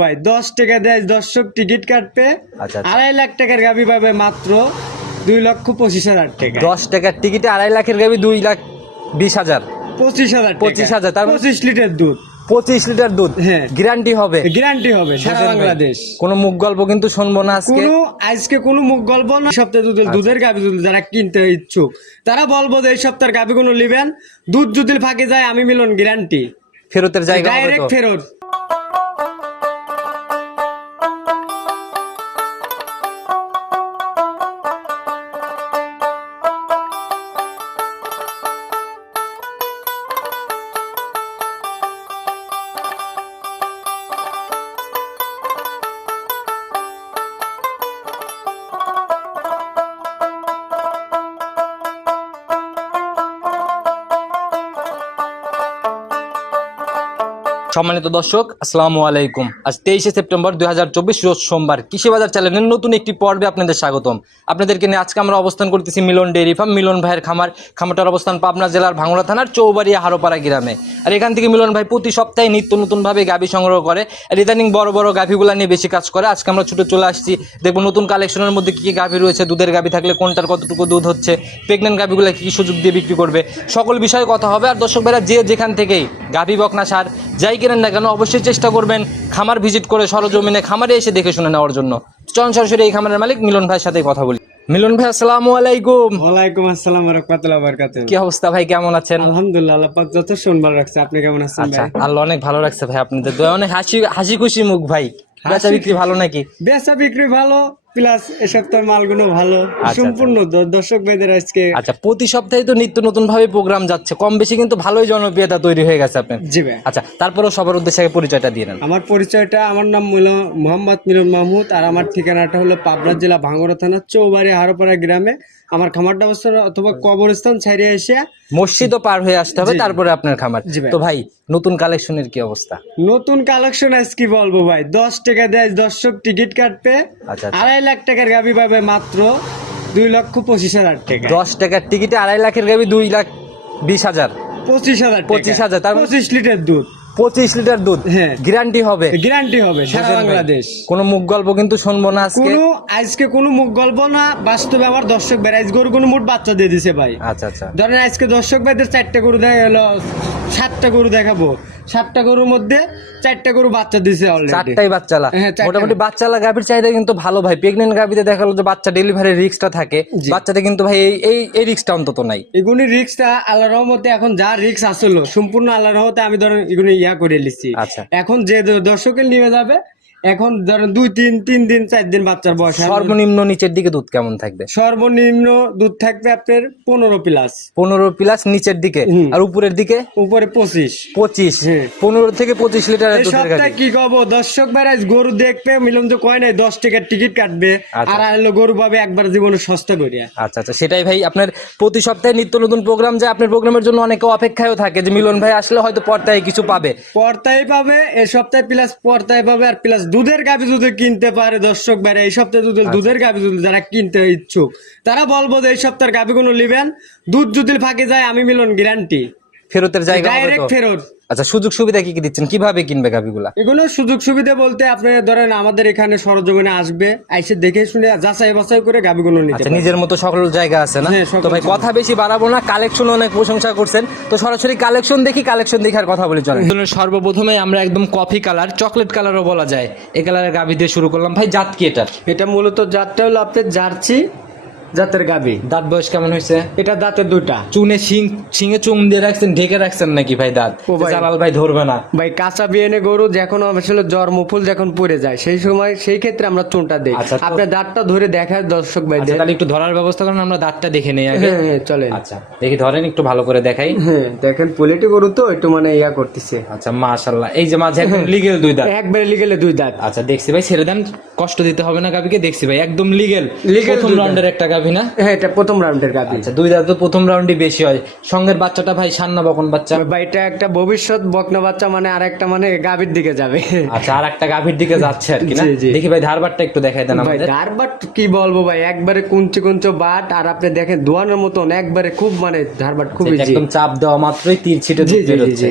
ভাই দশ টাকা দেয় দর্শক টিকিট কাটবে। আচ্ছা, আচ্ছা। আড়াই লাখ টাকার গাবি পাবে মাত্র দুই লক্ষ পঁচিশ হাজার টাকা। দশ টাকার টিকিটে আড়াই লাখের গাবি দুই লাখ বিশ হাজার। পঁচিশ হাজার পঁচিশ হাজার, তার মানে- পঁচিশ লিটার দুধ। পঁচিশ লিটার দুধ। হ্যাঁ। গ্যারান্টি হবে। গ্যারান্টি হবে সারা বাংলাদেশ। কোনো মুখ গল্প কিন্তু শুনব না আজকে। কোনো আজকে কোনো মুখ গল্প না। সপ্তাহে দুধের আচ্ছা। দুধের গাবি দুধ যারা কিনতে ইচ্ছুক তারা বলব যে এই সপ্তাহের গাভি কোনো নিবেন। দুধ যদি ফাঁকে যায় আমি মিলন গ্যারান্টি। ফেরতের জায়গা ডাইরেক্ট ফেরত। সম্মানিত দর্শক, আসসালামু আলাইকুম। আজ তেইশে সেপ্টেম্বর দু হাজার চব্বিশ রোজ সোমবার কৃষি বাজার চ্যানেলের নতুন একটি পর্বে আপনাদের স্বাগতম। আপনাদেরকে নিয়ে আজকে আমরা অবস্থান করতেছি মিলন ডেয়ারি ফার্ম, মিলন ভাইয়ের খামার, খামারটার অবস্থান পাবনা জেলার ভাঙড়া থানার চৌবাড়িয়া হারোপাড়া গ্রামে। আর এখান থেকে মিলন ভাই প্রতি সপ্তাহে নিত্য নতুনভাবে গাভী সংগ্রহ করে। আর ইদানিং বড় বড় গাভীগুলা নিয়ে বেশি কাজ করে। আজকে আমরা ছুটে চলে আসছি। দেখব নতুন কালেকশনের মধ্যে কি কি গাভী রয়েছে, দুধের গাভী থাকলে কোনটার কতটুকু দুধ হচ্ছে প্রেগনেন্ট গাভীগুলো কি কি সুযোগ দিয়ে বিক্রি করবে, সকল বিষয়ে কথা হবে। আর দর্শক ভাইরা, যে যেখান থেকেই গাভী বকনা সার যাই কেনেন না কেন, অবশ্যই চেষ্টা করবেন খামার ভিজিট করে সরজমিনে খামারে এসে দেখে শুনে নেওয়ার জন্য। চলন সরাসরি এই খামারের মালিক মিলন ভাইয়ের সাথে কথা বলি। মিলন ভাই আসসালামু আলাইকুম। ওয়ালাইকুম আসসালাম ওয়া রাহমাতুল্লাহি ওয়া বারাকাতুহু। কি অবস্থা ভাই কেমন আছেন? আলহামদুলিল্লাহ আল্লাহ পাক যত সুন্দর রাখছে। আপনি কেমন আছেন আচ্ছা আল্লাহ অনেক ভালো রাখছে ভাই আপনাদের দয়া অনেক হাসি হাসি খুশি মুখ ভাই। বেচা বিক্রি ভালো নাকি? বেচা বিক্রি ভালো। প্লাস এ সপ্তাহের মালগুলো ভালো সম্পূর্ণ দর্শক ভাইদের আজকে আচ্ছা প্রতি সপ্তাহে তো নিত্য নতুন ভাবে প্রোগ্রাম যাচ্ছে। কম বেশি কিন্তু ভালোই জনপ্রিয়তা তৈরি হয়ে গেছে আপনার। জি ভাই। আচ্ছা তারপরেও সবার উদ্দেশ্যে পরিচয়টা দিয়ে নেন। আমার পরিচয়টা আমার নাম মোহাম্মদ মিলন মাহমুদ আর আমার ঠিকানাটা হলো পাবনা জেলা ভাঙ্গরা থানা চৌবাড়ি হারোপাড়া গ্রামে। আমার খামারটা অবস্থান অথবা কবরস্থান ছাড়িয়ে এসে মসজিদও পার হয়ে আসতে হবে তারপরে আপনার খামার। তো ভাই নতুন কালেকশনের কি অবস্থা? নতুন কালেকশন আজ কি বলব ভাই? দশ টাকা দেয় দর্শক টিকিট কাটবে। আচ্ছা, আচ্ছা। আড়াই লাখ টাকার গাবি পাবে মাত্র দুই লক্ষ পঁচিশ হাজার টাকা। দশ টাকার টিকিটে আড়াই লাখের গাবি দুই লাখ বিশ হাজার। পঁচিশ হাজার পঁচিশ হাজার, তার মানে- পঁচিশ লিটার দুধ। পঁচিশ লিটার দুধ। হ্যাঁ। গ্যারান্টি হবে। গ্যারান্টি হবে সারা বাংলাদেশ। কোনো মুখ গল্প কিন্তু শুনব না আজকে। কোনো আজকে কোনো মুখ গল্প না বাস্তবে আমার দর্শক বেড়াইজ গরু কোনো মুঠ বাচ্চা দিয়ে দিছে ভাই। আচ্ছা আচ্ছা। ধরেন আজকে দর্শক ভাইদের চারটা গরু দেখা গেল সাতটা গরু দেখাবো। সাতটা গরুর মধ্যে চারটা গরু বাচ্চা দিছে অলরেডি চারটাই বাচ্চালা। হ্যাঁ। মোটামুটি বাচ্চালা গাভীর চাহিদা কিন্তু ভালো ভাই। প্রেগনেন্ট গাভীতে দেখা গেলো যে বাচ্চা ডেলিভারি রিস্কটা থাকে। বাচ্চাতে কিন্তু ভাই এই এই এই রিস্কটা অন্তত নাই। এগুলি রিক্সটা আল্লাহ রহমতে এখন যা রিক্স আসলো সম্পূর্ণ আল্লাহ রহমতে আমি ধরেন এগুলি ইয়া করে লিছি আচ্ছা। এখন যে দর্শকের নিয়ে যাবে এখন ধরেন দুই তিন তিন দিন চার দিন বাচ্চার বয়স। সর্বনিম্ন নিচের দিকে দুধ কেমন থাকবে? সর্বনিম্ন দুধ থাকবে আপনার পনেরো প্লাস পনেরো প্লাস নিচের দিকে? আর উপরের দিকে? উপরে পঁচিশ। পঁচিশ। হ্যাঁ। পনেরো থেকে পঁচিশ সপ্তাহে কি কব দর্শক ভাইরা গরু দেখবে মিলন তো কয় নাই দশ টাকার টিকিট কাটবে। আচ্ছা। আর হলো গরু পাবে একবার জীবনে সস্তা করিয়া। আচ্ছা আচ্ছা সেটাই ভাই আপনার প্রতি সপ্তাহে নিত্য নতুন প্রোগ্রাম যে আপনার প্রোগ্রামের জন্য অনেকে অপেক্ষায়ও থাকে যে মিলন ভাই আসলে হয়তো পর্দায় কিছু পাবে। পর্তায় পাবে এই সপ্তাহে প্লাস পর্তায় পাবে আর প্লাস দুধের গাভি যদি কিনতে পারে দর্শক বাইরে এই সপ্তাহে দুধের আচ্ছা। দুধের গাভি যদি যারা কিনতে ইচ্ছুক তারা বলব যে এই সপ্তাহের গাভি কোনো নিবেন। দুধ যদি ফাঁকে যায় আমি মিলন গ্যারান্টি ফেরতের জায়গা ডাইরেক্ট ফেরত। আচ্ছা সুযোগ সুবিধা কি কি দিচ্ছেন? কীভাবে কিনবে গাভিগুলা? এগুলো সুযোগ সুবিধা বলতে আপনি ধরেন আমাদের এখানে সরজমিনে আসবে আইসে দেখে শুনে যাচাই বাছাই করে গাভিগুলো নিতে আচ্ছা নিজের মতো সকল জায়গা আছে না? হ্যাঁ, তো ভাই কথা বেশি বাড়াবো না কালেকশন অনেক প্রশংসা করছেন। তো সরাসরি কালেকশন দেখি কালেকশন দেখে আর কথা বলি চলেন। সর্বপ্রথমে আমরা একদম কফি কালার চকলেট কালারও বলা যায়। এই কালারের গাভি দিয়ে শুরু করলাম। ভাই জাত কি এটার? এটা মূলত জাতটা হলো আপনার জার্সি জাতের গাভি দাঁত বয়স কেমন হয়েছে? এটা দাঁতের দুইটা। চুনে শিং শিঙে চুম দিয়ে রাখছেন ঢেকে রাখছেন নাকি ভাই দাঁত। জালাল ভাই ধরবে না। ভাই কাঁচা বিয়েনে গরু যখন আসলে জ্বর মুফুল যখন পড়ে যায় সেই সময় সেই ক্ষেত্রে আমরা চুনটা দিই। আচ্ছা, আপনার দাঁতটা ধরে দেখায় দর্শক ভাই আচ্ছা তাহলে একটু ধরার ব্যবস্থা করেন আমরা দাঁতটা দেখে নেই আগে। হ্যাঁ হ্যাঁ চলেন। আচ্ছা দেখি ধরেন একটু ভালো করে দেখাই। হ্যাঁ দেখেন পোলেটি গরু তো একটু মানে ইয়া করতেছে। আচ্ছা মাশাল্লাহ এই যে মাঝে একদম লিগেল দুই দাঁত। একবারে লিগেলে দুই দাঁত। আচ্ছা দেখছি ভাই ছেড়ে দেন কষ্ট দিতে হবে না গাভিকে দেখছি ভাই একদম লিগেল Legal প্রথম। রাউন্ডের একটা গাভি না? হ্যাঁ এটা প্রথম রাউন্ডের গাভি। আচ্ছা দুই দাঁত তো প্রথম রাউন্ডই বেশি হয়। সঙ্গের বাচ্চাটা ভাই সান্না বকন বাচ্চা? ভাই এটা একটা ভবিষ্যৎ বকনা বাচ্চা মানে আর একটা মানে গাভীর দিকে যাবে। আচ্ছা আর একটা গাভীর দিকে যাচ্ছে আর কি না। দেখি ভাই ধারবারটা একটু দেখাই দেন আমাদের। ধারবাট কি বলব ভাই একবারে কুঞ্চি কুঞ্চ বাট আর আপনি দেখেন দোয়ানোর মতন একবারে খুব মানে ধারবাট খুব একদম চাপ দেওয়া মাত্রই তীর ছিটে বেরোচ্ছে জি।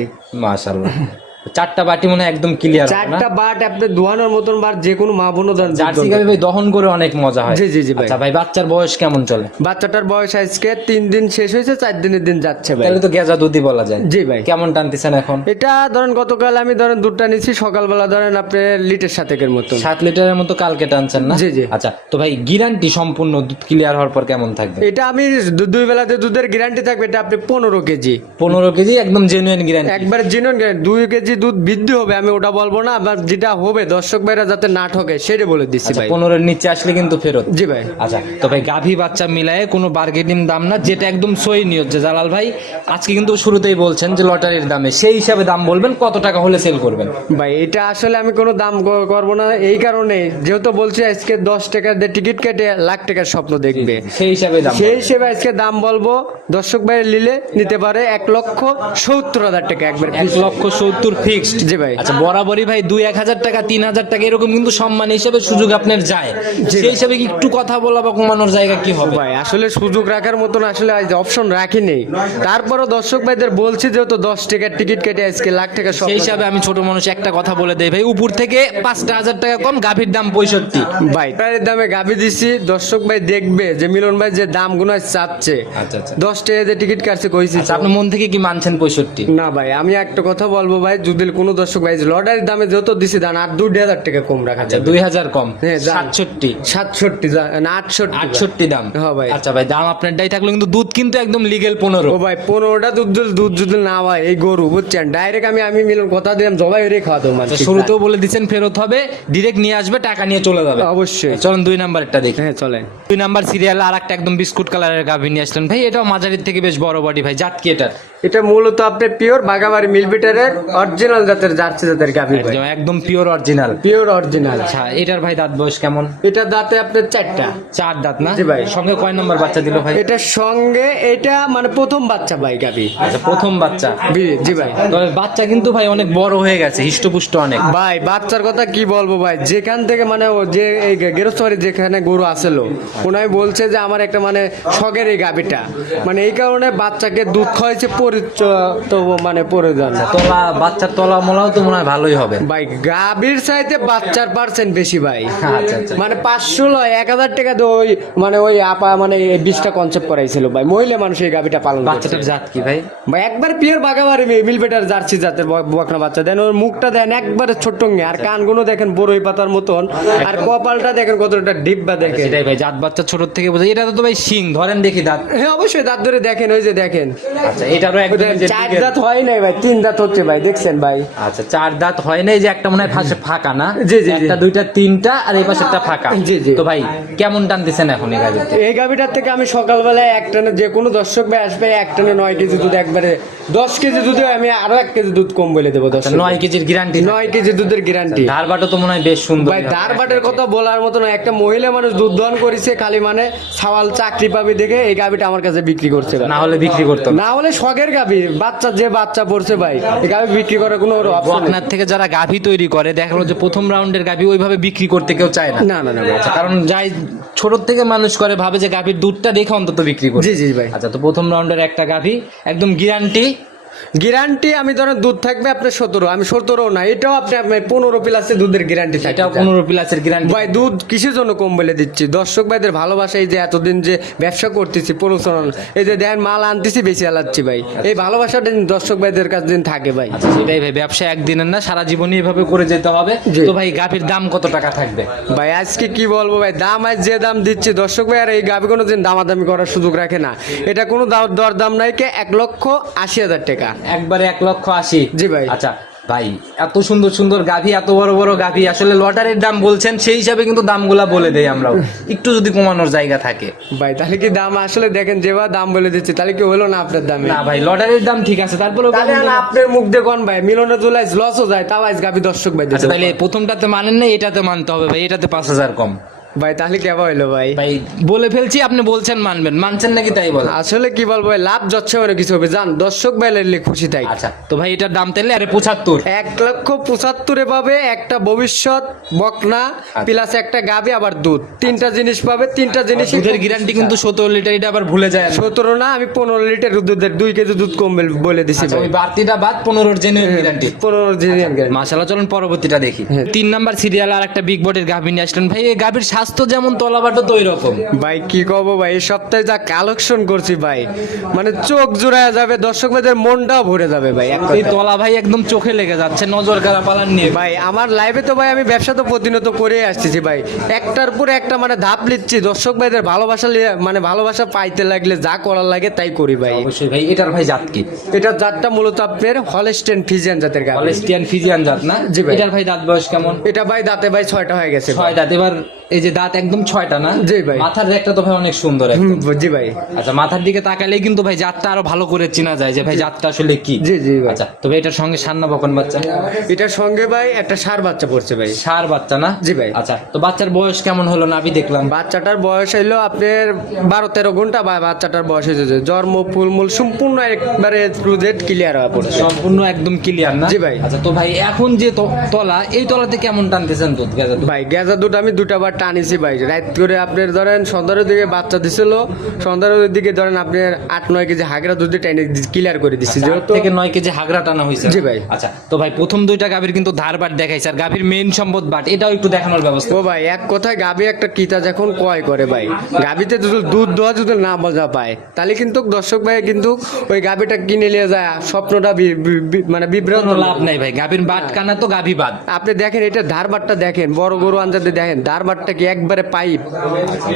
চারটা বাটি মনে একদম ক্লিয়ার চারটা বাট আপনি ধোয়ানোর মতন বার যে কোনো মা বোনও দেন জার্সি গাভি ভাই দহন করে অনেক মজা হয়। জি, জি, জি ভাই। আচ্ছা ভাই বাচ্চার বয়স কেমন চলে? বাচ্চাটার বয়স আজকে তিন দিন শেষ হয়েছে চার দিনের দিন যাচ্ছে ভাই। তাহলে তো গেজা দুধই বলা যায়। জি ভাই। কেমন টানতেছেন এখন? এটা ধরেন গতকাল আমি ধরেন দুধটা নিচ্ছি সকালবেলা ধরেন আপনি লিটার সাতেকের মতো সাত লিটারের মতো কালকে টানছেন না? জি, জি। আচ্ছা তো ভাই গ্যারান্টি সম্পূর্ণ দুধ ক্লিয়ার হওয়ার পর কেমন থাকবে? এটা আমি দুই বেলাতে দুধের গ্যারান্টি থাকবে এটা আপনি পনেরো কেজি। পনেরো কেজি একদম জেনুইন গ্যারান্টি একবার জিনুন দুই কেজি দুধ বৃদ্ধি হবে আমি ওটা বলব না আবার যেটা হবে দর্শক ভাইরা যাতে না ঠকে সেটা বলে দিচ্ছি ভাই। পনেরোর নিচে আসলে কিন্তু ফেরত। জি ভাই। আচ্ছা তো ভাই গাভী বাচ্চা মিলায়ে কোনো বার্গেনিং দাম না যেটা একদম সই নিয়ত যে জালাল ভাই আজকে কিন্তু শুরুতেই বলছেন যে লটারির দামে সেই হিসাবে দাম বলবেন কত টাকা হলে সেল করবেন? ভাই এটা আসলে আমি কোনো দাম করব না এই কারণে যেহেতু বলছি আজকে দশ টাকা দিয়ে টিকিট কেটে লাখ টাকার স্বপ্ন দেখবে। সেই হিসাবে দাম সেই হিসেবে আজকে দাম বলব দর্শক ভাই নিলে নিতে পারে এক লক্ষ সত্তর হাজার টাকা একবার এক লক্ষ সত্তর ফিক্সড জি ভাই। আচ্ছা বরাবরই ভাই দুই এক হাজার টাকা তিন হাজার টাকা এরকম কিন্তু সম্মান হিসেবে সুযোগ আপনার যায়। সেই হিসাবে কি একটু কথা বলা বা কমানোর জায়গা কি হবে? ভাই আসলে সুযোগ রাখার মতন আসলে অপশন রাখি নেই তারপরও দর্শক ভাইদের বলছি যেহেতু দশ টাকার টিকিট কেটে আজকে লাখ টাকা সেই হিসাবে আমি ছোট মানুষ একটা কথা বলে দেই ভাই উপর থেকে পাঁচটা হাজার টাকা কম গাভীর দাম পঁয়ষট্টি। ভাই প্রায়ের দামে গাবি দিছি দর্শক ভাই দেখবে যে মিলন ভাই যে দামগুলো চাচ্ছে। আচ্ছা আচ্ছা। দশ টাকা যে টিকিট কাটছে কইছি আচ্ছা আপনি মন থেকে কি মানছেন পঁয়ষট্টি? না ভাই আমি একটা কথা বলব ভাই যদি কোনো দর্শক ভাই লটারির দামে যত দিছি দান আর দুই হাজার টাকা কম রাখা যায় দুই হাজার কম। হ্যাঁ। সাতষট্টি। সাতষট্টি আটষট্টি আটষট্টি দাম। হ্যাঁ ভাই। আচ্ছা ভাই দাম আপনারটাই থাকল কিন্তু দুধ কিন্তু একদম লিগেল পনেরো। ও ভাই পনেরোটা দুধ দুধ যদি না হয় এই গরু বুঝছেন? ডাইরেক্ট আমি আমি মিলন কথা দিলাম জবাই রে খাওয়া দেবো আচ্ছা, মানুষ শুরুতেও বলে দিচ্ছেন ফেরত হবে ডিরেক্ট নিয়ে আসবে টাকা নিয়ে চলে যাবে। অবশ্যই। চলুন দুই নাম্বারটা দেখি। হ্যাঁ চলেন। দুই নাম্বার সিরিয়াল আর একটা একদম বিস্কুট কালারের গাভী নিয়ে আসলেন। ভাই এটাও মাঝারির থেকে বেশ বড় বডি ভাই জাত কি এটার? এটা মূলত আপনার পিওর বাগাবাড়ি মিলবিটারের অরিজিনাল জাতের জার্সি জাতের গাভি একদম একদম পিওর অরিজিনাল পিওর অরিজিনাল আচ্ছা এটার ভাই দাঁত বয়স কেমন? এটা দাঁতে আপনার চারটা। চার দাঁত না? জি ভাই। সঙ্গে কয় নম্বর বাচ্চা দিল ভাই? এটার সঙ্গে এটা মানে প্রথম বাচ্চা ভাই গাভি। আচ্ছা প্রথম বাচ্চা। জি- ভাই। তবে বাচ্চা কিন্তু ভাই অনেক বড় হয়ে গেছে হিষ্টপুষ্ট অনেক। ভাই বাচ্চার কথা কি বলব ভাই? যেখান থেকে মানে ও যে এই গেরস্তবাড়ি যেখানে গরু আসলো ওনাই বলছে যে আমার একটা মানে শখের এই গাভিটা। মানে এই কারণে বাচ্চাকে দুধ খাওয়াইছে পরিচ- মানে প্রয়োজন তলা বাচ্চার তলা মোলাও তো মনে হয় ভালোই হবে। ভাই গাভীর চাইতে বাচ্চার পার্সেন্ট বেশি ভাই। আচ্ছা আচ্ছা মানে পাঁচশো লয় এক হাজার টাকা দিয়ে ওই মানে ওই আপা মানে বিশটা কনসেপ্ট করাইছিল ভাই। মহিলা মানুষ এই গাভিটা পালন বাচ্চাটার জাত কি ভাই? ভাই একবার পিওর বাগাবাড়ি মিলবেটার জার্সি জাতের বকনা বাচ্চা। দেন ওর মুখটা দেন একবারে ছোট্ট আর কান কানগুলো দেখেন বড়ই পাতার মতন। আর কপালটা দেখেন কতটা ডিব্বা দেখেন। ভাই জাত বাচ্চা ছোট থেকে বোঝা এটা তো ভাই সিং ধরেন দেখি দাঁত। হ্যাঁ অবশ্যই দাঁত ধরে দেখেন ওই যে দেখেন। আচ্ছা এটারও চার দাঁত হয় নাই ভাই তিন দাঁত হচ্ছে ভাই দেখছেন ভাই? আচ্ছা চার দাঁত হয় না এই যে একটা মনে হয় ফাঁকা না? জি, জি। একটা দুইটা তিনটা আর এই পাশে একটা ফাঁকা। জি, জি। তো ভাই কেমন টানতেছেন এখন এই গাড়িতে? এই গাভিটার থেকে আমি সকালবেলায় এক টানে যে কোনো দর্শক ভাই আসবে এক টানে নয় কেজি দুধ একবারে দশ কেজি দুধে আমি আরও এক কেজি দুধ কম বলে দেবো দশ নয় কেজির গ্যারান্টি নয় কেজি দুধের গ্যারান্টি ধারবাটও তো মনে হয় বেশ সুন্দর। ভাই দারবাটের কথা বলার মতো না একটা মহিলা মানুষ দুধ দহন করেছে খালি মানে সাওয়াল চাকরি পাবি দেখে এই গাভিটা আমার কাছে বিক্রি করছে না হলে বিক্রি করতো। না না হলে শখের গাভি বাচ্চা যে বাচ্চা পড়ছে ভাই গাভী বিক্রি করার কোনো আপনার থেকে যারা গাভী তৈরি করে দেখা যে প্রথম রাউন্ডের গাভী ওইভাবে বিক্রি করতে কেউ চায় না। না না না আচ্ছা কারণ যাই ছোট থেকে মানুষ করে ভাবে যে গাভীর দুধটা দেখে অন্তত বিক্রি করে। জি জি ভাই। আচ্ছা তো প্রথম রাউন্ডের একটা গাভী একদম গ্যারান্টি গ্যারান্টি আমি ধরেন দুধ থাকবে আপনার সতেরো আমি সতেরো না এটাও আপনি আপনার পনেরো প্লাসে দুধের গ্যারান্টি থাকে এটাও পনেরো প্লাসের গ্যারান্টি ভাই দুধ কিসের জন্য কম বলে দিচ্ছি? দর্শক ভাইদের ভালোবাসা এই যে এতদিন যে ব্যবসা করতেছি প্রমোশনাল এই যে দেখেন মাল আনতেছি বেশি আলাচ্ছি ভাই। এই ভালোবাসাটা দর্শক ভাইদের কাছে দিন থাকে ভাই। আচ্ছা সেটাই ভাই ব্যবসা একদিনের না সারা জীবনই এভাবে করে যেতে হবে। তো ভাই গাভীর দাম কত টাকা থাকবে? ভাই আজকে কি বলব ভাই দাম আজ যে দাম দিচ্ছি দর্শক ভাই আর এই গাভি কোনো দিন দামাদামি করার সুযোগ রাখে না। এটা কোনো দাম- দর দাম নাই কে এক লক্ষ আশি হাজার টাকা। একবারে এক লক্ষ আশি। জি ভাই। আচ্ছা ভাই এত সুন্দর সুন্দর গাভী এত বড় বড় গাভী আসলে লটারির দাম বলছেন সেই হিসাবে কিন্তু দামগুলা বলে দেই আমরাও। একটু যদি কমানোর জায়গা থাকে। ভাই তাহলে কি দাম আসলে দেখেন যেভাবে দাম বলে দিচ্ছি তাহলে কি হলো না আপনার দামে? না ভাই লটারির দাম ঠিক আছে তারপরে আপনার মুখ দেখুন ভাই? মিলনে তোলায় লসও যায় তাও আজ গাভি দর্শক ভাই আচ্ছা তাহলে প্রথমটাতে মানেন না এটাতে মানতে হবে ভাই এটাতে পাঁচ হাজার কম। ভাই তাহলে কেমন হইল ভাই? ভাই বলে ফেলছি আপনি বলছেন মানবেন। মানছেন নাকি তাই বলেন? আসলে কি বলব ভাই লাভ যাচ্ছে মানে কিছু হবে। জান দর্শক ভাই লাগলে খুশি থাই আচ্ছা তো ভাই এটার দাম তাহলে আরে পঁচাত্তর। এক লক্ষ পঁচাত্তরে পাবে একটা ভবিষ্যৎ বকনা প্লাস একটা গাবি আবার দুধ। তিনটা জিনিস পাবে তিনটা জিনিস দুধের গ্যারান্টি কিন্তু সতেরো লিটার এটা আবার ভুলে যায়। সতেরো না আমি পনেরো লিটার দুধের দুই কেজি দুধ কমবে বলে দিছি আচ্ছা, ভাই। বাড়তিটা বাদ পনেরোর জেনুইন গ্যারান্টি পনেরো জিনিস মাসালা চলুন পরবর্তীটা দেখি। হ্যাঁ। তিন নাম্বার সিরিয়াল আর একটা বিগ বটের গাভী নিয়ে আসলেন ভাই এই গাভীর স্বাস্থ্য যেমন তলাবাটো তো রকম ভাই কি কব ভাই? এই সপ্তাহে যা কালেকশন করছি ভাই মানে চোখ জোড়ায় যাবে দর্শক ভাইদের মনটাও ভরে যাবে ভাই এই তলা ভাই একদম চোখে লেগে যাচ্ছে নজর কারা পালান নিয়ে। ভাই আমার লাইভে তো ভাই আমি ব্যবসা তো প্রতিনিয়ত করে আসতেছি ভাই। একটার পর একটা মানে ধাপ লিচ্ছি দর্শক ভাইদের ভালোবাসা মানে ভালোবাসা পাইতে লাগলে যা করার লাগে তাই করি ভাই। অবশ্যই ভাই এটার ভাই জাত কি? এটা জাতটা মূলত আপনার হলস্টেন ফিজিয়ান জাতের গাড়ি কলেস্টিয়ান ফিজিয়ান জাত না? জি ভাই। এটার ভাই দাঁত বয়স কেমন? এটা ভাই দাঁতে ভাই ছয়টা হয়ে গেছে। ছয় দাঁত এবার এই যে দাঁত একদম ছয়টা না? জি ভাই। মাথার একটা তো ভাই অনেক সুন্দর একদম। জি ভাই। আচ্ছা মাথার দিকে তাকালেই কিন্তু ভাই জাতটা আরও ভালো করে চেনা যায় যে ভাই জাতটা আসলে কি। জি জি ভাই। আচ্ছা তবে এটার সঙ্গে সান্না বকন বাচ্চা? এটার সঙ্গে ভাই একটা সার বাচ্চা পড়ছে ভাই। সার বাচ্চা না? জি ভাই। আচ্ছা তো বাচ্চার বয়স কেমন হলো না আমি দেখলাম। বাচ্চাটার বয়স হইল আপনার বারো তেরো ঘণ্টা বা বাচ্চাটার বয়স হয়েছে জন্ম ফুলমূল সম্পূর্ণ একবারে প্রজেক্ট ক্লিয়ার হওয়া পড়ছে। সম্পূর্ণ একদম ক্লিয়ার না? জি ভাই। আচ্ছা তো ভাই এখন যে তলা এই তলাতে কেমন টানতেছেন দুধ গেজা দুধ? ভাই গেজা দুটো আমি দুটা বার টানিছি ভাই। রাত করে আপনার ধরেন সন্ধ্যার দিকে বাচ্চা দিছিল সন্ধ্যার দিকে ধরেন আপনার আট নয় কেজি হাগরা দুধ টেনে ক্লিয়ার করে দিচ্ছি আট যেহেতু থেকে নয় কেজি হাগরা টানা হয়েছে। জি ভাই। আচ্ছা তো ভাই প্রথম দুইটা গাভীর কিন্তু ধার বাট দেখাইছে আর গাভীর মেইন সম্পদ বাট এটাও একটু দেখানোর ব্যবস্থা। ও ভাই এক কথায় গাভী একটা কিতা যখন ক্রয় করে ভাই গাভীতে যদি দুধ দেওয়া যদি না মজা পায় তাহলে কিন্তু দর্শক ভাই কিন্তু ওই গাভীটা কিনে নিয়ে যায় স্বপ্নটা মানে বিভ্রান্ত লাভ নাই ভাই গাভীর বাট কানা তো গাভী বাদ আপনি দেখেন এটা ধারবারটা দেখেন বড় গরু আনজাতে দেখেন ধারবারটা কি একবারে পাইপ।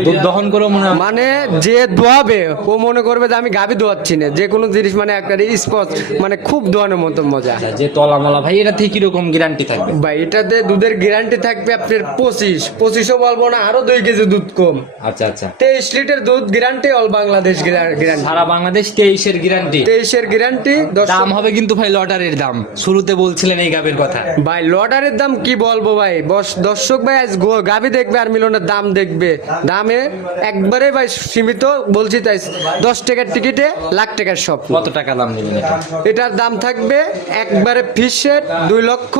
দুধ দহন করে মনে মানে যে দোয়াবে ও মনে করবে যে আমি গাভী দোয়াচ্ছি না। যে কোনো জিনিস মানে একটা স্পট মানে খুব দোয়ানোর মতো মজা। আচ্ছা, যে তলা মলা ভাই এটা থেকে কীরকম গ্যারান্টি থাকবে? ভাই এটাতে দুধের গ্যারান্টি থাকবে আপনার পঁচিশ। পঁচিশও বলব না আরও দুই কেজি দুধ কম। আচ্ছা আচ্ছা। তেইশ লিটার দুধ গ্যারান্টি অল বাংলাদেশ গ্যারান্টি সারা বাংলাদেশ তেইশের গ্যারান্টি তেইশের গ্যারান্টি দাম হবে কিন্তু ভাই লটারির দাম। শুরুতে বলছিলেন এই গাভীর কথা। ভাই লটারির দাম কি বলব ভাই? বস- দর্শক ভাই আজ গাভী দেখবে আর মিলনের দাম দেখবে। দামে একবারে ভাই সীমিত বলছি তাই দশ টাকার টিকিটে লাখ টাকার সব কত টাকা দাম নেবেন এটার দাম থাকবে একবারে ফিস সেট দুই লক্ষ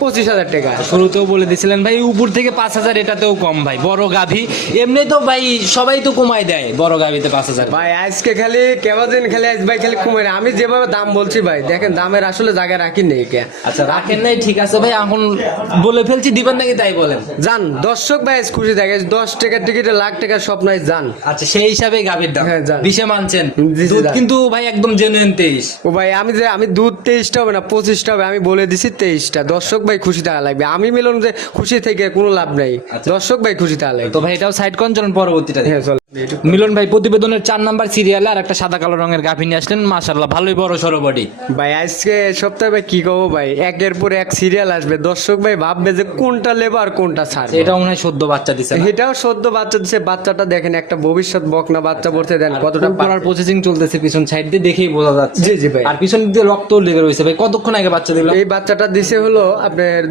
পঁচিশ হাজার টাকা। শুরুতেও বলে দিছিলেন ভাই উপর থেকে পাঁচ হাজার এটাতেও কম ভাই বড় গাভী। এমনি তো ভাই সবাই তো কমাই দেয় বড় গাভীতে পাঁচ হাজার। ভাই আজকে খালি কেবাদিন খালি আজ ভাই খালি কমাই। আমি যেভাবে দাম বলছি ভাই দেখেন দামের আসলে জায়গা রাখি নেই কে। আচ্ছা রাখেন নাই ঠিক আছে ভাই এখন বলে ফেলছি দিবেন নাকি তাই বলেন? যান দর্শক ভাই খুশি থাকে। দশ টাকার টিকিটে লাখ টাকার স্বপ্ন যান। আচ্ছা সেই হিসাবে গাভীর দাম। হ্যাঁ, যান। বিশে মানছেন। দুধ কিন্তু ভাই একদম জেনুইন তেইশ। ও ভাই আমি যে আমি দুধ তেইশটা হবে না পঁচিশটা হবে আমি বলে দিছি তেইশটা। দর্শক ভাই খুশি থাকা লাগবে। আমি মিলন যে খুশি থেকে কোনো লাভ নাই। আচ্ছা। দর্শক ভাই খুশি থাকা লাগবে। তো ভাই এটাও সাইড করেন চলুন পরবর্তীটা হ্যাঁ চল। মিলন ভাই প্রতিবেদনের চার নাম্বার সিরিয়ালে আর একটা সাদা কালো রঙের গাভী নিয়ে আসলেন। মাশাল্লাহ ভালোই বড় সড়ো বডি ভাই আজকে সপ্তাহে ভাই কি কবো ভাই? একের পর এক সিরিয়াল আসবে। দর্শক ভাই ভাববে যে কোনটা লেবো আর কোনটা ছাড় এটা মনে হয় সদ্য বাচ্চা দিছে এটাও সদ্য বাচ্চা দিচ্ছে বাচ্চাটা দেখেন একটা ভবিষ্যৎ বকনা বাচ্চা পড়তে দেন কতটা করার প্রসেসিং চলতেছে পিছন সাইড দিয়ে দেখেই বোঝা যাচ্ছে। জি জি ভাই। আর পিছন দিয়ে রক্ত লেগে রয়েছে। ভাই কতক্ষণ আগে বাচ্চা দিল? এই বাচ্চাটা দিছে হলো আপনার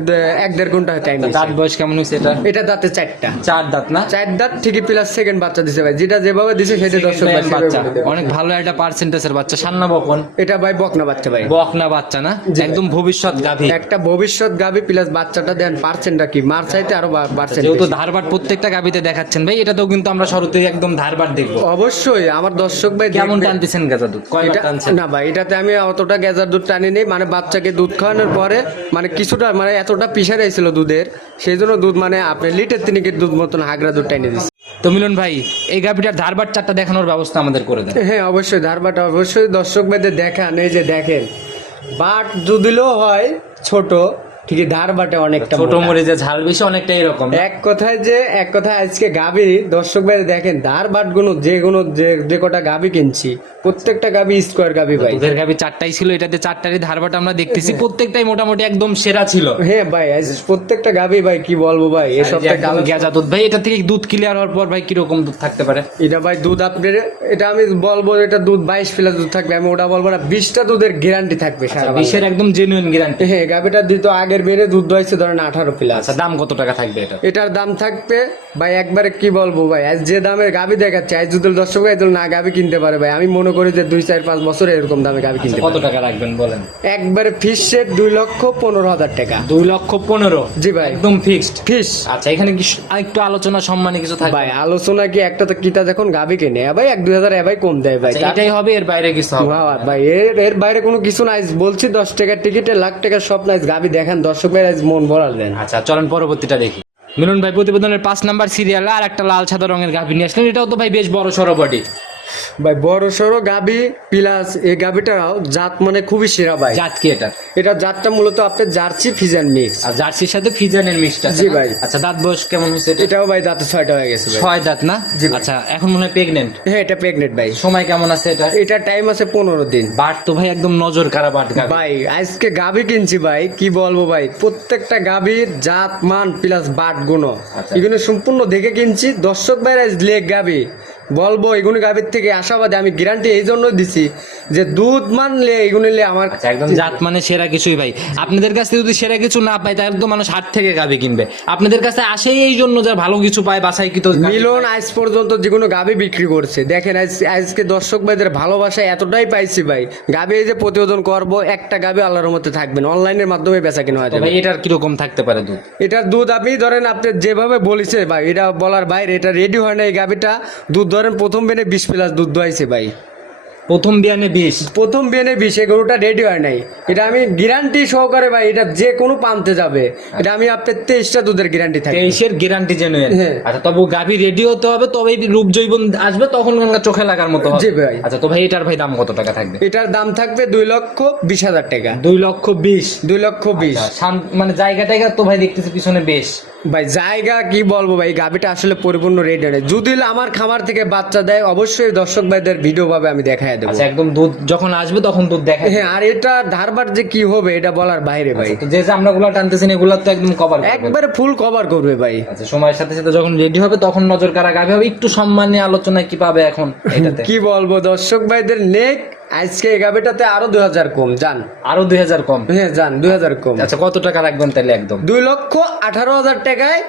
এক দেড় ঘণ্টা টাইম দাঁত বয়স কেমন হয়েছে এটা? এটা দাঁতে চারটা। চার দাঁত না? চার দাঁত ঠিকই প্লাস সেকেন্ড বাচ্চা দিছে ভাই। যেটা যেভাবে দিছে সেটা দর্শক বাচ্চা। অনেক ভালো একটা পার্সেন্টেজের বাচ্চা। সান্না বকন। এটা ভাই বকনা বাচ্চা ভাই। বকনা বাচ্চা না? একদম ভবিষ্যৎ গাভী। একটা ভবিষ্যৎ গাবি প্লাস বাচ্চাটা দেন পার্সেন্টটা কি? মার চাইতে আরও পার্সেন্ট যেহেতু ধারবাট প্রত্যেকটা গাভীতে দেখাচ্ছেন ভাই এটাতেও কিন্তু আমরা শুরুতে একদম ধারবাট দেখব। অবশ্যই আমার দর্শক ভাই কেমন। টানতেছেন গাজা দুধ? কয়বার এটা টানছেন? না ভাই এটাতে আমি অতটা গেজার দুধ টানি নেই মানে বাচ্চাকে দুধ খাওয়ানোর পরে মানে কিছুটা মানে এতটা পিসার ছিল দুধের সেই জন্য দুধ মানে আপনি লিটার তিনিকের দুধ মতন হাগরা দুধ টাইনে দিচ্ছে তো মিলন ভাই এই গাভীটার ধারবাট চারটা দেখানোর ব্যবস্থা আমাদের করে দেন। হ্যাঁ অবশ্যই ধারবারটা অবশ্যই দর্শক ভাইদের দেখান এই যে দেখেন। বাট দুদিলেও হয় ছোট ঠিকই ধারবাটে অনেকটা ছোট মরে যে ঝাল বেশি অনেকটা এরকম। এক কথায় যে এক কথায় আজকে গাবি দর্শক ভাই দেখেন ধার বাটগুলো যে কোনো যে যে কটা গাবি কিনছি প্রত্যেকটা গাবি স্কোয়ার গাবি ভাই। দুধের গাভি চারটাই ছিল এটাতে চারটারই ধারবাটা আমরা দেখতেছি প্রত্যেকটাই মোটামুটি একদম সেরা ছিল। হ্যাঁ ভাই প্রত্যেকটা গাবি ভাই কি বলব ভাই এই এসব একদম গেজা দুধ। ভাই এটা থেকে দুধ ক্লিয়ার হওয়ার পর ভাই কীরকম দুধ থাকতে পারে? এটা ভাই দুধ আপনার এটা আমি বলব এটা দুধ বাইশ প্লাস দুধ থাকবে আমি ওটা বলব না বিশটা দুধের গ্যারান্টি থাকবে সারা বাংলায়। বিষের একদম জেনুইন গ্যারান্টি হ্যাঁ গাবিটা দিত আগের বেড়ে দুধ দোয়াইছে ধরেন আঠারো প্লাস আচ্ছা দাম কত টাকা থাকবে এটা? এটার দাম থাকবে ভাই একবারে কি বলব ভাই আজ যে দামের গাবি দেখাচ্ছে আজ যদি দর্শক না গাবি কিনতে পারে ভাই আমি মনে করি যে দুই চার পাঁচ বছর এরকম দামে গাবি কিনতে কত টাকা রাখবেন বলেন? একবারে ফিস সেট দুই লক্ষ পনেরো হাজার টাকা। দুই লক্ষ পনেরো? জি ভাই। একদম ফিক্সড ফিস আচ্ছা এখানে কি একটু আলোচনা সম্মানে কিছু থাকবে? ভাই আলোচনা কি একটা তো কিতা যখন গাবি কিনে ভাই এক দুই হাজার এ ভাই কম দেয় ভাই। আচ্ছা, এটাই হবে এর বাইরে কিছু হবে ভাই এর এর বাইরে কোনো কিছু নাই। বলছি দশ টাকার টিকিটে লাখ টাকার সব নাই গাবি দেখেন দর্শক ভাই আজ মন ভরাল দেন। আচ্ছা চলেন পরবর্তীটা দেখি। মিলন ভাই প্রতিবেদনের পাঁচ নাম্বার সিরিয়ালে আর একটা লাল সাদা রঙের গাভী নিয়ে আসলেন। এটাও তো ভাই বেশ বড় সড়ো বডি ভাই বড় সড়ো গাবি প্লাস এই গাবিটাও জাত মানে খুবই সেরা ভাই। জাত কি এটা? এটা জাতটা মূলত আপনার জার্সি ফিজান মিক্স আর জার্সির সাথে ফিজানের মিক্সটা জি ভাই। আচ্ছা দাঁত বয়স কেমন হয়েছে এটাও ভাই দাঁতে ছয়টা হয়ে গেছে ভাই। ছয় দাঁত না? জি আচ্ছা এখন মনে হয় প্রেগনেন্ট হ্যাঁ এটা প্রেগনেন্ট ভাই। সময় কেমন আছে এটা? এটা টাইম আছে পনেরো দিন। বাট তো ভাই একদম নজর কারা বাট ভাই আজকে গাবি কিনছি ভাই কি বলব ভাই? প্রত্যেকটা গাবির জাত মান প্লাস বাট গুণ। আচ্ছা। এগুলো সম্পূর্ণ দেখে কিনছি দর্শক ভাই আজ লেগ গাবি বলব এগুলো গাবির থেকে আশাবাদী আমি গ্যারান্টি এই জন্য দিছি যে দুধ মানলে এগুলো নিলে আমার আচ্ছা একদম জাত মানে সেরা কিছুই ভাই। আপনাদের কাছে যদি সেরা কিছু না পায় তাহলে তো মানুষ হাট থেকে গাভী কিনবে। আপনাদের কাছে আসেই এই জন্য যে ভালো কিছু পায় বাসায় কি তো মিলন আজ পর্যন্ত যে কোনো গাভী বিক্রি করছে। দেখেন আজ আজকে দর্শক ভাইদের ভালোবাসা এতটাই পাইছি ভাই। গাবি এই যে প্রতিবেদন করব একটা গাভী আল্লাহর মধ্যে থাকবেন। অনলাইনের মাধ্যমে বেচা কিনা হয়ে যাবে ভাই এটার কীরকম থাকতে পারে দুধ? এটার দুধ আপনি ধরেন আপনি যেভাবে বলেছে ভাই এটা বলার বাইরে এটা রেডি হয় না এই গাভীটা। দুধ ধরেন প্রথম বেনে বিশ প্লাস দুধ দোয়াইছে ভাই। প্রথম বিয়ানে বিষ প্রথম বেনে বিশ এই গরুটা রেডি হয় নাই। এটা আমি গ্যারান্টি সহকারে ভাই এটা যে কোনো পান্তে যাবে। এটা আমি আপনার তেইশটা দুধের গ্যারান্টি থাকি তেইশের গ্যারান্টি জেনুইন। আচ্ছা তবু গাভী রেডি হতে হবে তবেই রূপ জৈবন আসবে তখন চোখে লাগার মতো জি ভাই। আচ্ছা তো ভাই এটার ভাই দাম কত টাকা থাকবে? এটার দাম থাকবে দুই লক্ষ বিশ হাজার টাকা। দুই লক্ষ বিশ। দুই লক্ষ বিশ। আচ্ছা, মানে জায়গা টাইগা তো ভাই দেখতেছি পিছনে বেশ। ভাই জায়গা কি বলব ভাই? গাবিটা আসলে পরিপূর্ণ রেডি নেই যদি আমার খামার থেকে বাচ্চা দেয় অবশ্যই দর্শক ভাইদের ভিডিও ভাবে আমি দেখাই দেবো। আচ্ছা একদম দুধ যখন আসবে তখন দুধ দেখা হ্যাঁ আর এটা ধারবার যে কি হবে এটা বলার বাইরে ভাই। যে যে আমরা গুলা টানতেছি এগুলা তো একদম কভার একবারে ফুল কভার করবে ভাই। আচ্ছা সময়ের সাথে সাথে যখন রেডি হবে তখন নজর কারা গাভী হবে? একটু সম্মান নিয়ে আলোচনায় কি পাবে এখন এটাতে? কি বলব দর্শক ভাইদের নেক আজকে এগারোটাতে আরও দুই হাজার কম যান আরও দুই হাজার কম? হ্যাঁ যান দুই হাজার কম। আচ্ছা কত টাকা রাখবেন তাহলে একদম? দুই লক্ষ আঠারো হাজার টাকায়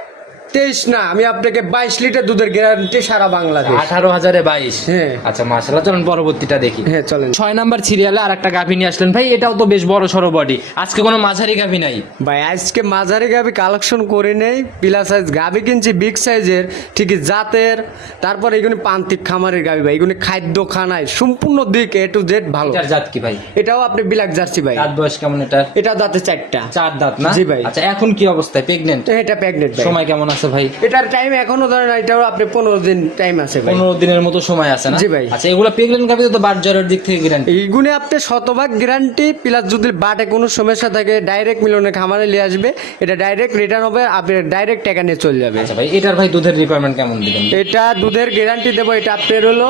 তেইশ না আমি আপনাকে বাইশ লিটার দুধের গ্যারান্টি সারা বাংলাদেশ। আঠারো হাজারে বাইশ? হ্যাঁ। আচ্ছা মাসাল্লাহ চলুন পরবর্তীটা দেখি। হ্যাঁ চলেন। ছয় নাম্বার সিরিয়ালে আর একটা গাভী নিয়ে আসলেন। ভাই এটাও তো বেশ বড় সড়ো বডি আজকে কোনো মাঝারি গাভী নাই। ভাই আজকে মাঝারি গাবি কালেকশন করে নেই। পিলা সাইজ গাবি কিনছি বিগ সাইজের ঠিকই জাতের। তারপর এগুলি পান্তিক খামারের গাবি ভাই। এগুলি খাদ্য খানায় সম্পূর্ণ দিক এ টু জেড ভালো। জাত কি ভাই? এটাও আপনি বিলাক জার্সি ভাই। দাঁত বয়স কেমন এটা এটা দাঁতে চারটা। চার দাঁত না? জি ভাই। আচ্ছা এখন কি অবস্থায়? প্রেগনেন্ট এটা প্রেগনেন্ট সময় কেমন আছে ভাই। এটার টাইম এখনও ধরেন এটাও আপনি পনেরো দিন টাইম আছে ভাই। পনেরো দিনের মতো সময় আছে না? জি ভাই। আচ্ছা এগুলো প্রেগনেন্ট গাভী তো বাট জ্বরের দিক থেকে গ্যারান্টি এইগুলি আপনি শতভাগ গ্যারান্টি প্লাস যদি বাটে কোনো সমস্যা থাকে ডাইরেক্ট মিলনে খামারে নিয়ে আসবে এটা ডাইরেক্ট রিটার্ন হবে আপনি ডাইরেক্ট টাকা নিয়ে চলে যাবে। আচ্ছা ভাই এটার ভাই দুধের রিকোয়ারমেন্ট কেমন দিবেন? এটা দুধের গ্যারান্টি দেবো এটা আপনার হলো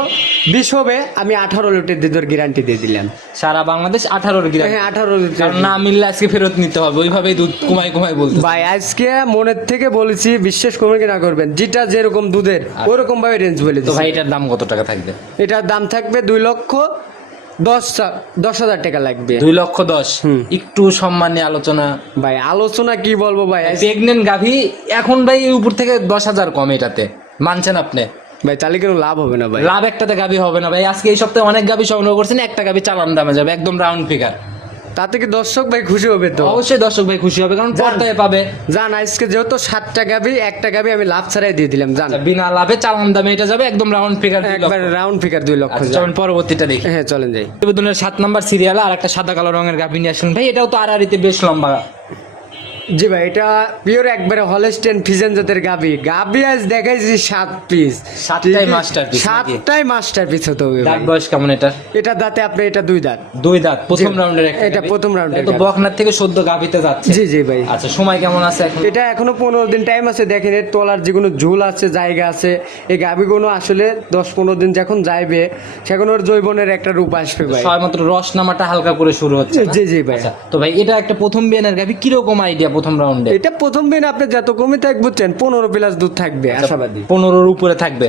বিশ হবে আমি আঠারো লিটার দুধের গ্যারান্টি দিয়ে দিলাম। সারা বাংলাদেশ আঠারোর গ্রাম হ্যাঁ আঠারো লিটার। না মিললে আজকে ফেরত নিতে হবে ওইভাবেই দুধ কুমাই কুমাই বলতে ভাই আজকে মনের থেকে বলেছি বিশ্বাস করবেন কি না করবেন যেটা যেরকম দুধের ওরকম ভাবে রেঞ্জ বলে তো ভাই এটার দাম কত টাকা থাকবে? এটার দাম থাকবে দুই লক্ষ দশ দশ হাজার টাকা লাগবে। দুই লক্ষ দশ। একটু সম্মান আলোচনা। ভাই আলোচনা কি বলব ভাই? প্রেগনেন্ট গাভী এখন ভাই উপর থেকে দশ হাজার কম এটাতে। মানছেন আপনি? ভাই তাহলে কোনো লাভ হবে না ভাই। লাভ একটাতে গাভী হবে না ভাই। আজকে এই সপ্তাহে অনেক গাভী সংগ্রহ করছেন একটা গাভী চালান দামে যাবে একদম রাউন্ড ফিগার তাতে কি দর্শক ভাই খুশি হবে তো? অবশ্যই দর্শক ভাই খুশি হবে কারণ পর্দায় পাবে। জান আজকে যেহেতু সাতটা গাবি একটা গাবি আমি লাভ ছাড়াই দিয়ে দিলাম জান। আচ্ছা, বিনা লাভে চালান দামে এটা যাবে একদম রাউন্ড ফিগার একবার রাউন্ড ফিগার দুই লক্ষ আচ্ছা। চলুন পরবর্তীটা দেখি। হ্যাঁ চলেন যাই। সাত নাম্বার সিরিয়াল আর একটা সাদা কালো রঙের গাবি নিয়ে আসলেন ভাই এটাও তো আড়াআড়িতে বেশ লম্বা। জি ভাই এটা পিওর একবারে হলস্টেন ফিজেন জাতের গাবি। গাবি আজ দেখাইছি সাত পিস সাতটাই masterpiece নাকি? সাতটাই মাস্টার পিস হতে হবে ভাই। দাঁত বয়স কেমন এটা এটা দাঁতে আপনি এটা দুই দাঁত। দুই দাঁত প্রথম রাউন্ডের একটা এটা প্রথম রাউন্ডের তো বকনার থেকে সদ্য গাভিতে যাচ্ছে। জি জি ভাই। আচ্ছা সময় কেমন আছে এখন? এটা এখনও পনেরো দিন টাইম আছে দেখেন এর তলার যে কোনো ঝুল আছে জায়গা আছে এই গাভিগুলো আসলে দশ পনেরো দিন যখন যাইবে সেখন ওর জৈবনের একটা রূপ আসবে ভাই। সবেমাত্র রস নামাটা হালকা করে শুরু হচ্ছে? জি জি ভাই। আচ্ছা তো ভাই এটা একটা প্রথম বিয়ানের গাভি কীরকম আইডিয়া প্রথম রাউন্ডে এটা প্রথম দিন আপনি যত কমই থাক বুঝছেন পনেরো প্লাস দুধ থাকবে আচ্ছা, আশাবাদী। পনেরোর উপরে থাকবে।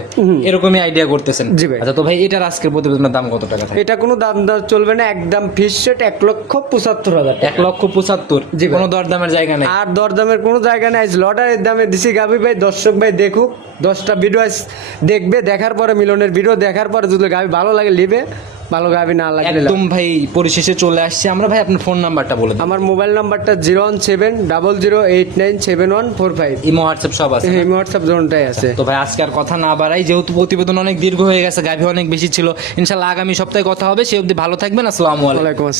এরকমই আইডিয়া করতেছেন। জি ভাই। আচ্ছা তো ভাই এটার আজকের প্রতিবেদনের দাম কত টাকা এটা কোনো দাম দর চলবে না একদম ফিস সেট এক লক্ষ পঁচাত্তর হাজার এক লক্ষ পঁচাত্তর। জি কোনো দরদামের জায়গা নেই। আর দরদামের কোনো জায়গা নাই লটারের দামে দিছি গাভি ভাই দর্শক ভাই দেখুক দশটা ভিডিও দেখবে দেখার পরে মিলনের ভিডিও দেখার পরে যদি গাভি ভালো লাগে নেবে। ভালো ভাবে না লাগলে একদম ভাই পরিশেষে চলে আসছে। আমরা ভাই আপনার ফোন নাম্বারটা বলে দিন। আমার মোবাইল নাম্বারটা zero one seven double zero eight nine seven one four five. Imo WhatsApp সব আছে ইমো হোয়াটসঅ্যাপ জোনটাই আছে। তো ভাই আজকে আর কথা না বাড়াই যেহেতু প্রতিবেদন অনেক দীর্ঘ হয়ে গেছে গাভি অনেক বেশি ছিল। ইনশাল্লাহ আগামী সপ্তাহে কথা হবে সে অবধি ভালো থাকবেন আসসালামু আলাইকুম। আসসালাম।